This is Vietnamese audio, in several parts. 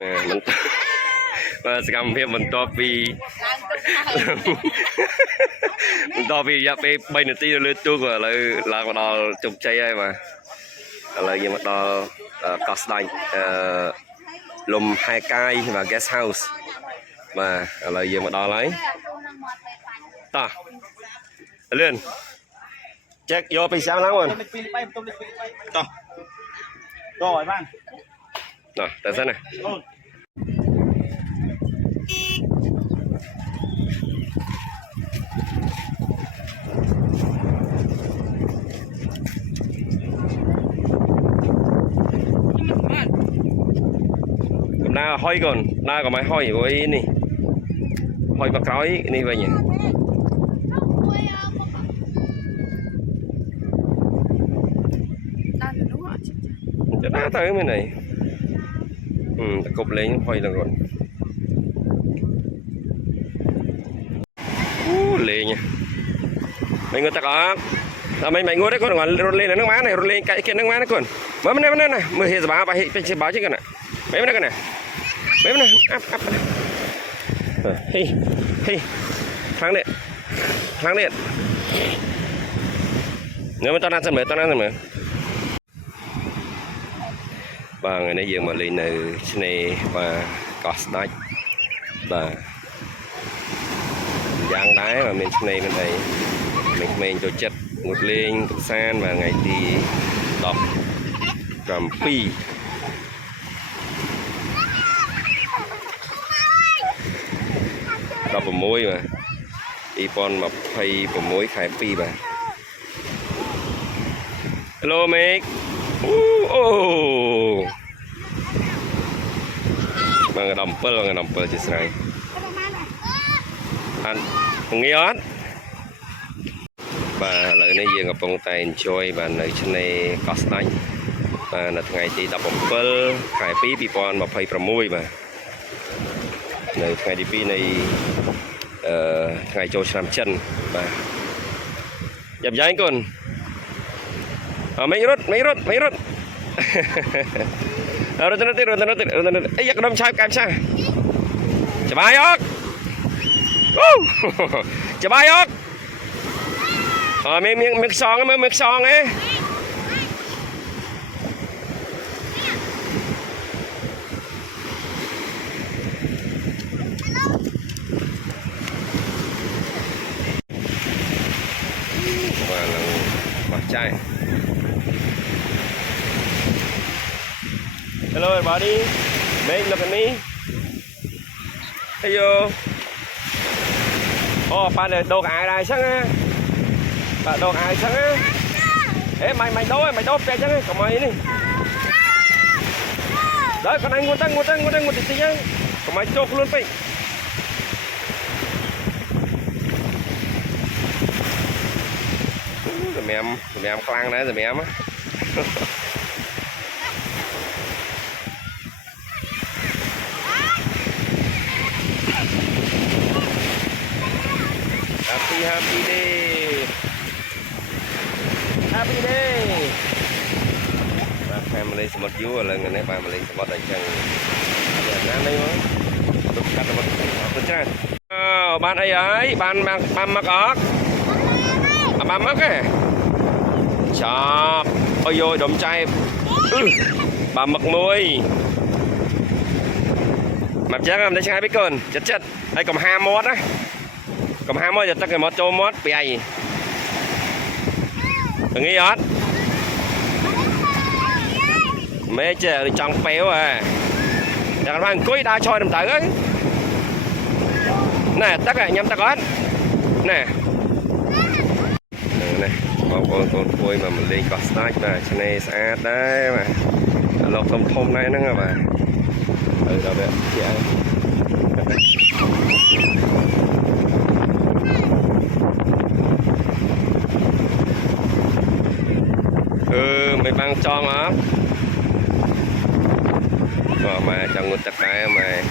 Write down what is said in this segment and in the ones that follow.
mình cầm phim mình to vì mình to vì giờ bay nửa tí lên tu rồi là một đò chụp chạy ai mà là gì một đò cost line lùm hai cây và guest house mà là gì một đò lấy ta lên check vô bị sao lắm rồi rồi bạn rồi tại sao này na hoi còn na có máy hoi với này hoi bạc nói này vậy nhỉ cho ta tới bên này cục lấy hoi là rồi lê nha mấy người ta có mày ngồi đấy con còn lên là nước má này lên cái kia nước má đấy con mới bên này mới hiện báo bài hiện báo chứ cái này mấy bên này mấy bên này áp hi thắng điện nếu mà tao đang xem mở và người này dường mà lên này và cost night và giang đáy và mình này bên này mình cho chất một lên cực san và ngày thì đọc cầm pi đọc vào môi mà ipon mà phay vào môi khai pi mà hello mate bằng đồng pơ chứ này anh nghe hết và lại này giờ gặp ông tay enjoy và nơi trên này cost night và là ngày thì đọc một pơ khai pi ipon mà phay vào môi mà nơi ngày đi pi này ngày cho làm chân và dập giấy con mấy rút rồi nó ấy giặc đâm sai cam sao chả bay ốc chả bay ốc miếng son ấy trai. Hello everybody, mate, look at me. Hello. Bạn này đồ ai đây sáng á? Bạn đồ ai sáng á? Ê mày đâu pe chắc còn mày đi. Đấy con anh ngồi tí nhá. Còn mày chốt luôn đi. Rồi em khăn đấy rồi em á happy day family semua view là người này family semua đại chẳng ăn đây mà lúc cắt là một cái bạn ấy bạn mặc ớt bạn mất ấy chọc ôi dồi đống chay bà mực môi mặt chắc làm đây hai biết cơn chất đây còn 2 mót á còn 2 mót giờ tất cả mót cho mót bè đừng nghĩ hết mấy trẻ đi trong péo à chẳng phải cuối đa choi đầm tới ấy nè tất cả nhắm ta có hết nè này con phôi mà mình lên có snack mà cho nên sẽ đấy mà lọc thôm này nữa mà đâu đấy chị ấy mấy băng cho mà mà trong một tất cái mà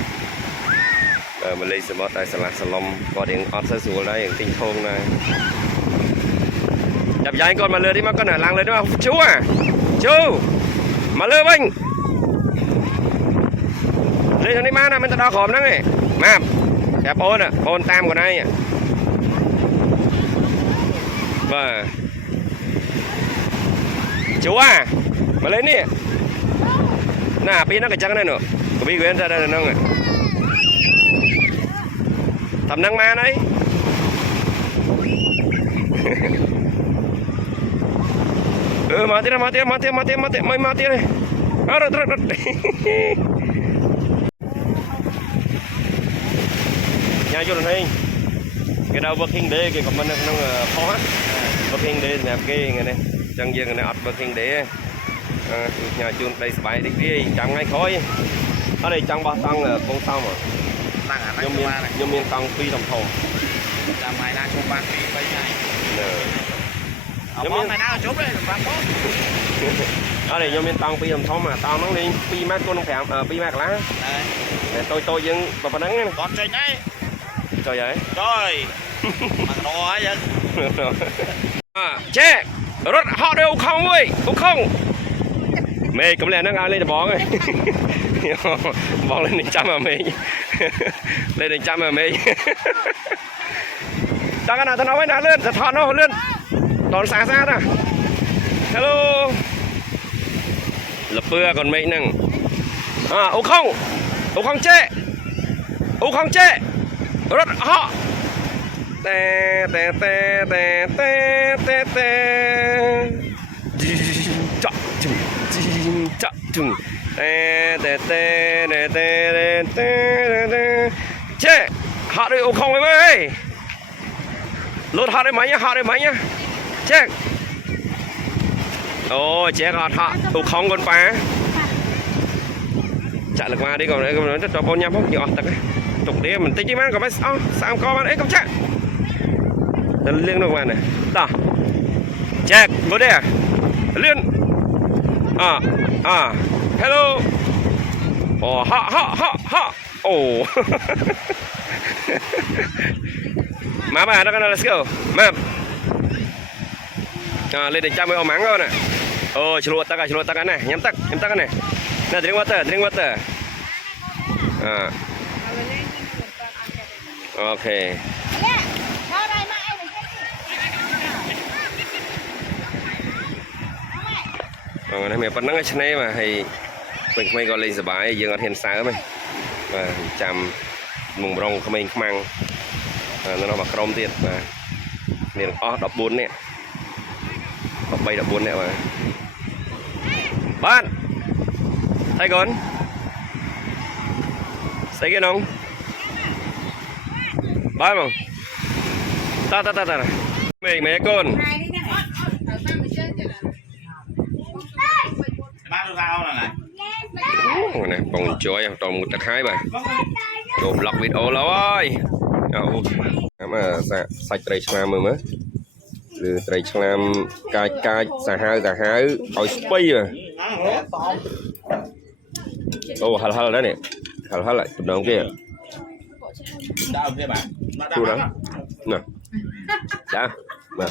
mình lên xem tại salon có điện hot sơ sủa đây tinh thôn này đập giấy con mà lừa đi mà con ở làng lên đúng không chú mà lừa binh lên thằng này má nè mình ta đo khom đó này má chả bôn tam của này và chú à mà lên đi nè pin nó cái trắng này nữa có bị quên ra đây nó này thầm năng ma đấy mati này mày mati này rồi nhà vô này cái đầu working day cái comment nó khó working day đẹp cái này chẳng riêng này working day nhà chun đây bài đi chẳng ngay khói ở đây chẳng bao tăng là con sao mà nhôm miên tăng phi đồng thùng làm mày đang trong ban phi bây giờ nhôm mày đang chốt đấy ban bó ở đây nhôm miên tăng phi đồng thùng mà tao nó đi phi mát con phải phi mát lá tôi vẫn và nắng còn trời đấy trời vậy trời mà nó ấy vậy che rất họ đều không ơi cũng không mê cũng lẽ nó ai lên để bó rồi bó lên đỉnh trăm mà mê lên đỉnh trăm mà mê đang cái nào tao nói với nó lên thật thọn nó lên đón xa xa nè hello lập bưa còn mê nè ô không chê rất họ tè chậm chừng chê họ đi ô không ấy lột họ đi máy nhá chê ô chê họ ô không con phá chạy lực mà đi còn đấy còn nó cho con nhắm không nhỏ tật tục đi mình tính chứ mà còn phải sao con ấy không chắc liên được mà này đó check vô đây liên hello ha má bà nó let's go má lên đỉnh trăm mới ôm mắng rồi nè chua tắc cái này nhắm tắc cái này nè drink water ok này mẹ bắt nắng trên này mà hay mình gọi lên sờ bài dương ở thiên sáng mày và chạm mùng rong của mình mang nó mặc rong tiền và liền đập bốn nè đập bay đập bốn nè mà bạn thấy con thấy cái không ba không ta mình mấy con này còn chơi toàn một tật hai bài đồ lọc video lâu ơi mà sạch tray chlam mới từ tray chlam cài xả hai ôi spy rồi hal đó nè hal lại tụi nó kia thu đó nè đã mà